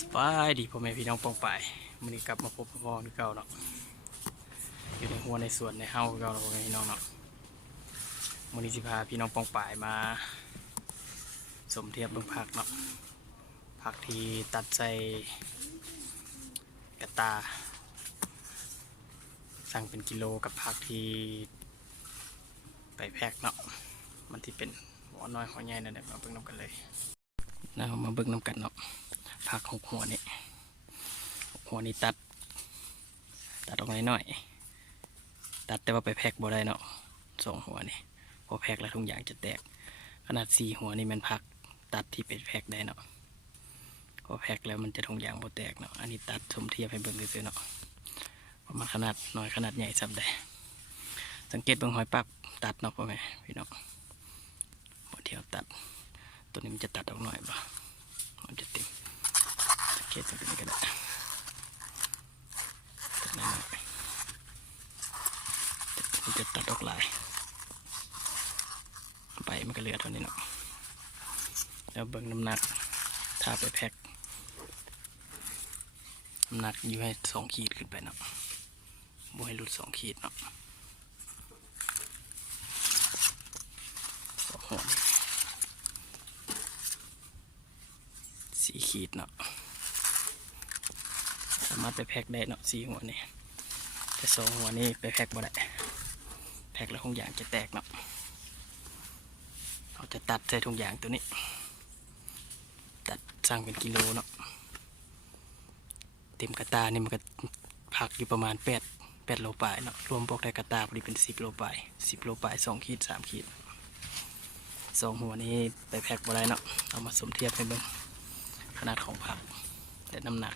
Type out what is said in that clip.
สบายดีพ่อแม่พี่น้องปองไปายมื้อนี้กลับมาพบพ่อคือเก่าเนาะอยู่ในหัวในสวนในเฮาคือเก่าเนาะพ่อแม่พี่น้องเนาะมื้อนี้สิพาพี่น้องปองไปายมาสมเทียบเบิ่งผักเนาะผักที่ตัดใส่กระตา สั่งเป็นกิโลกับผักที่ไปแพ็คเนาะมันที่เป็นหัวน้อยหัวใหญ่นั่นแหละมาเบิ่งนํกันเลยนะมาเบิ่งนํกันเนาะ ผักหกหัวนี่หกหัวนี่ตัด ตัดออกหน่อยตัดแต่ว่าไปแพ็คบ่ได้เนาะสองหัวนี่พอแพ็คแล้วทุกอย่างจะแตก ขนาดสี่หัวนี่มันผักตัดที่เป็นแพ็คได้เนาะพอแพ็คแล้วมันจะทุกอย่างบ่แตกเนาะอันนี้ตัดสมเทียบให้เบิ่งซื่อเนาะประมาณขนาดน้อยขนาดใหญ่ซ้ำได้สังเกตเบิ่งหอยปักตัดเนาะพ่อแม่พี่น้องบ่เทียวตัด ตัวนี้มันจะตัดออกหน่อยบ่ สังเกตตรงนี้ก็ได้ตัดหน่อยๆมันจะตัดออกลายใบมันก็เหลือเท่านี้เนาะแล้วเบิ่งน้ำหนักถ้าไปแพ็คน้ำหนักอยู่ให้สองขีดขึ้นไปเนาะบ่ให้หลุดสองขีดเนาะสองหัวสี่ขีดเนาะามารถไปแพ็คได้เนาะสี่หัวนี่แต่สองหัวนี่ไปแพ็คบ่ได้แพ็คแล้วทุกอย่างจะแตกเนาะเราจะตัดใส่ทุกอย่างตัวนี้ ตัดสั่งเป็นกิโลเนาะเต็มกระตานี่มันก็ผักอยู่ประมาณแปดแปดโลปลายเนาะรวมพวกได้กระตาพอดีเป็นสิบโลปลายสิบโลปลายสองขีดสามขีดสองหัวนี้ไปแพ็คบ่ได้เนาะเอามาสมเทียบให้เบิ่งขนาดของผักและน้ำหนัก